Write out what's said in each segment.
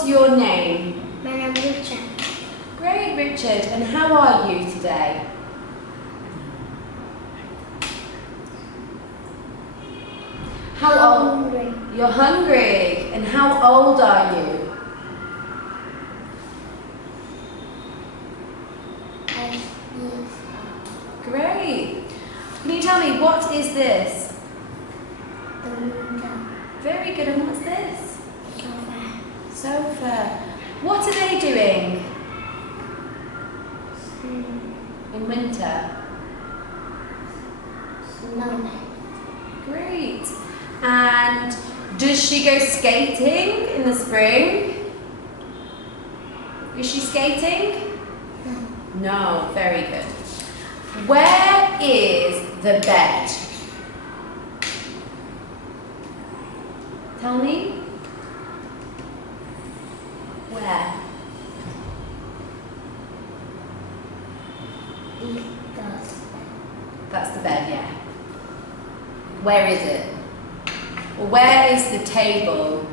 what's your name? My name is Richard. Great, Richard. And how are you today? How old? Hungry. You're hungry. And how old are you? 5 years old. Great. Can you tell me, what is this? The window. Very good. And what's this? Sofa. Sofa. What are they doing Hmm. in winter? Snowman. Great. And does she go skating in the spring? Is she skating? No. No. Very good. Where is the bed? Tell me. Where? It does. That's the bed, yeah. Where is it? Well, where is the table?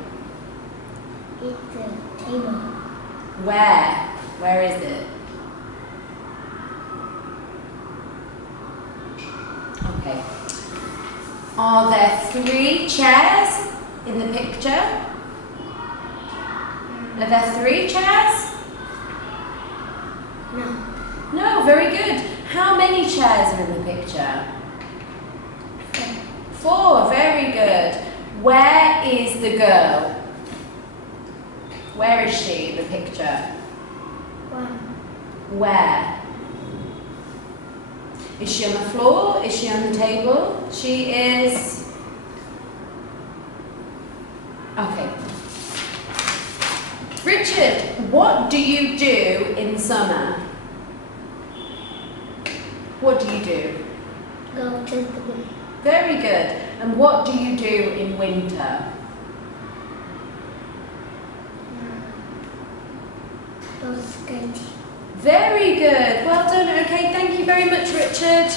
It's a table. Where? Where is it? Okay. Are there 3 chairs in the picture? Are there 3 chairs? No. No, very good. How many chairs are in the picture? 4, very good. Where is the girl? Where is she in the picture? 1. Where? Is she on the floor? Is she on the table? She is... Okay. Richard, what do you do in summer? What do you do? Go to the window. Very good. And what do you do in winter? Go skating. Very good. Well done. Okay, thank you very much, Richard.